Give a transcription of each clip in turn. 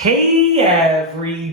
Hey everybody,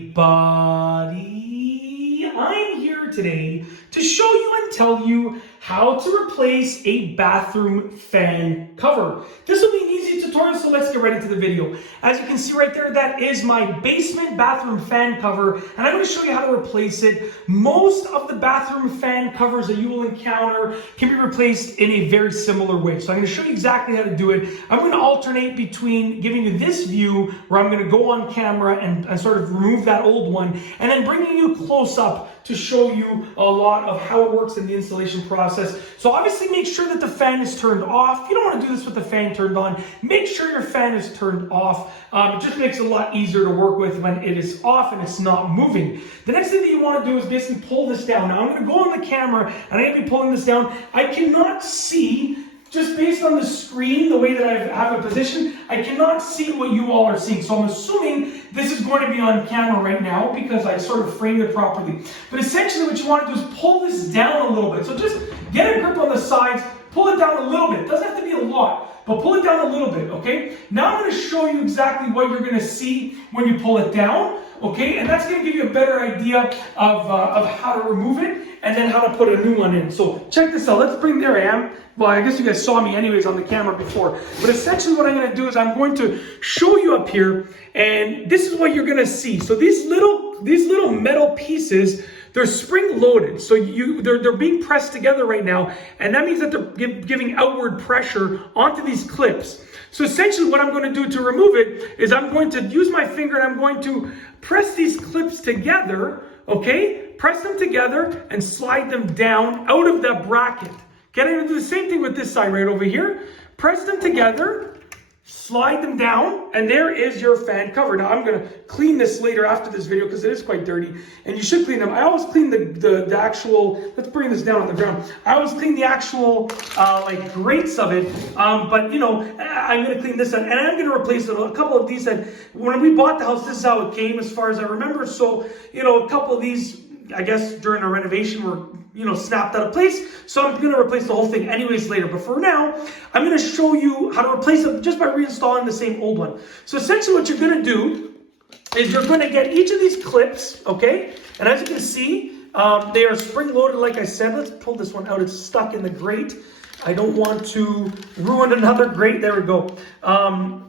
I'm here today to show you and tell you how to replace a bathroom fan cover. This will be an easy tutorial, so let's get right into the video. As you can see right there, that is my basement bathroom fan cover, and I'm going to show you how to replace it. Most of the bathroom fan covers that you will encounter can be replaced in a very similar way. So I'm going to show you exactly how to do it. I'm going to alternate between giving you this view where I'm going to go on camera and sort of remove that old one, and then bringing you close up to show you a lot of how it works in the installation process. So obviously make sure that the fan is turned off. You don't want to do this with the fan turned on. Make sure your fan is turned off. It just makes it a lot easier to work with when it is off and it's not moving. The next thing that you want to do is basically pull this down. Now I'm going to go on the camera and I'm going to be pulling this down. I cannot see, just based on the screen, the way that I have it positioned, I cannot see what you all are seeing. So I'm assuming this is going to be on camera right now because I sort of framed it properly. But essentially what you want to do is pull this down a little bit. So just get a grip on the sides, pull it down a little bit. It doesn't have to be a lot, but pull it down a little bit, okay? Now I'm going to show you exactly what you're going to see when you pull it down, okay? And that's going to give you a better idea of how to remove it and then how to put a new one in. So check this out. There I am. Well, I guess you guys saw me anyways on the camera before. But essentially what I'm going to do is I'm going to show you up here, and this is what you're going to see. So these little metal pieces, they're spring loaded. So they're being pressed together right now, and that means that they're giving outward pressure onto these clips. So essentially what I'm going to do to remove it is I'm going to use my finger and I'm going to press these clips together, okay? Press them together and slide them down out of that bracket. Okay, I'm going to do the same thing with this side right over here. Press them together, slide them down, and there is your fan cover. Now I'm going to clean this later after this video because it is quite dirty, and you should clean them. I always clean the actual, let's bring this down on the ground. I always clean the actual like grates of it, but you know, I'm going to clean this, and I'm going to replace it. A couple of these that, when we bought the house, this is how it came as far as I remember. So, you know, a couple of these, I guess during a renovation were, you know, snapped out of place. So I'm going to replace the whole thing anyways later. But for now, I'm going to show you how to replace it just by reinstalling the same old one. So essentially what you're going to do is you're going to get each of these clips, okay? And as you can see, they are spring loaded like I said. Let's pull this one out. It's stuck in the grate. I don't want to ruin another grate. There we go.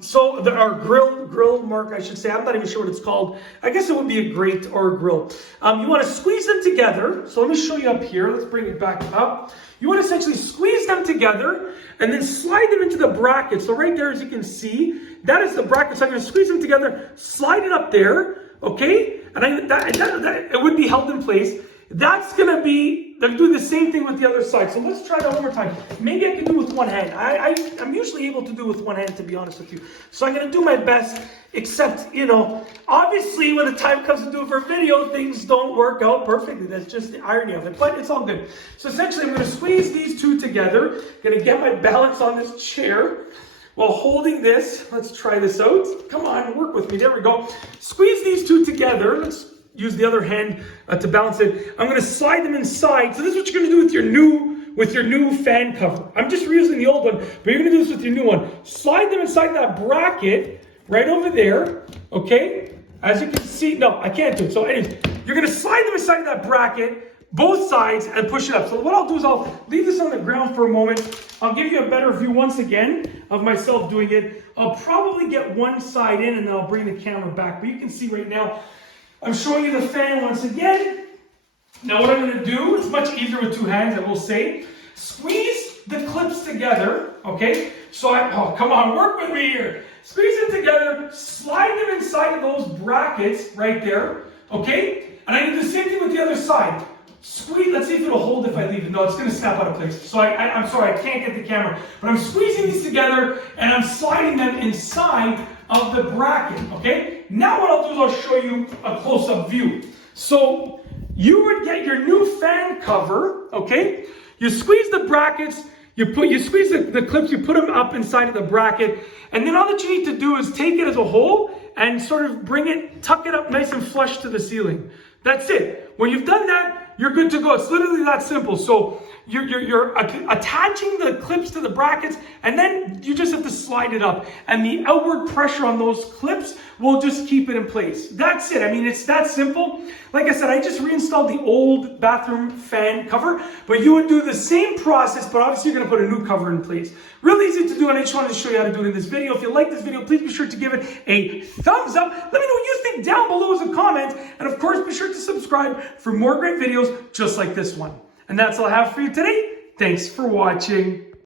So there are grill mark, I should say. I'm not even sure what it's called. I guess it would be a grate or a grill. You want to squeeze them together. So let me show you up here. Let's bring it back up. You want to essentially squeeze them together and then slide them into the bracket. So right there, as you can see, that is the bracket. So I'm going to squeeze them together, slide it up there, okay? And it would be held in place. That's going to be, they'll do the same thing with the other side. So let's try that one more time. Maybe I can do it with one hand. I'm usually able to do it with one hand, to be honest with you. So I'm going to do my best, except, you know, obviously when the time comes to do it for video, things don't work out perfectly. That's just the irony of it, but it's all good. So essentially I'm going to squeeze these two together. Going to get my balance on this chair while holding this. Let's try this out. Come on, work with me. There we go. Squeeze these two together. Let's use the other hand to balance it. I'm going to slide them inside. So this is what you're going to do with your new fan cover. I'm just reusing the old one, but you're going to do this with your new one. Slide them inside that bracket right over there, okay? As you can see, no, I can't do it. So anyways, you're going to slide them inside that bracket, both sides, and push it up. So what I'll do is I'll leave this on the ground for a moment. I'll give you a better view once again of myself doing it. I'll probably get one side in and then I'll bring the camera back. But you can see right now, I'm showing you the fan once again. Now what I'm going to do, it's much easier with two hands, I will say. Squeeze the clips together, okay? So oh, come on, work with me here. Squeeze them together, slide them inside of those brackets right there, okay? And I do the same thing with the other side. Squeeze, let's see if it'll hold if I leave it. No, it's going to snap out of place. So I'm sorry, I can't get the camera. But I'm squeezing these together and I'm sliding them inside of the bracket, okay? Now what I'll do is I'll show you a close-up view. So you would get your new fan cover, okay? You squeeze the brackets, you squeeze the clips, you put them up inside of the bracket, and then all that you need to do is take it as a whole and sort of tuck it up nice and flush to the ceiling. That's it. When you've done that, you're good to go. It's literally that simple. So you're attaching the clips to the brackets, and then you just have to slide it up. And the outward pressure on those clips will just keep it in place. That's it. I mean, it's that simple. Like I said, I just reinstalled the old bathroom fan cover, but you would do the same process, but obviously you're going to put a new cover in place. Real easy to do, and I just wanted to show you how to do it in this video. If you like this video, please be sure to give it a thumbs up. Let me know what you think down below as a comment. And of course, be sure to subscribe for more great videos just like this one. And that's all I have for you today. Thanks for watching.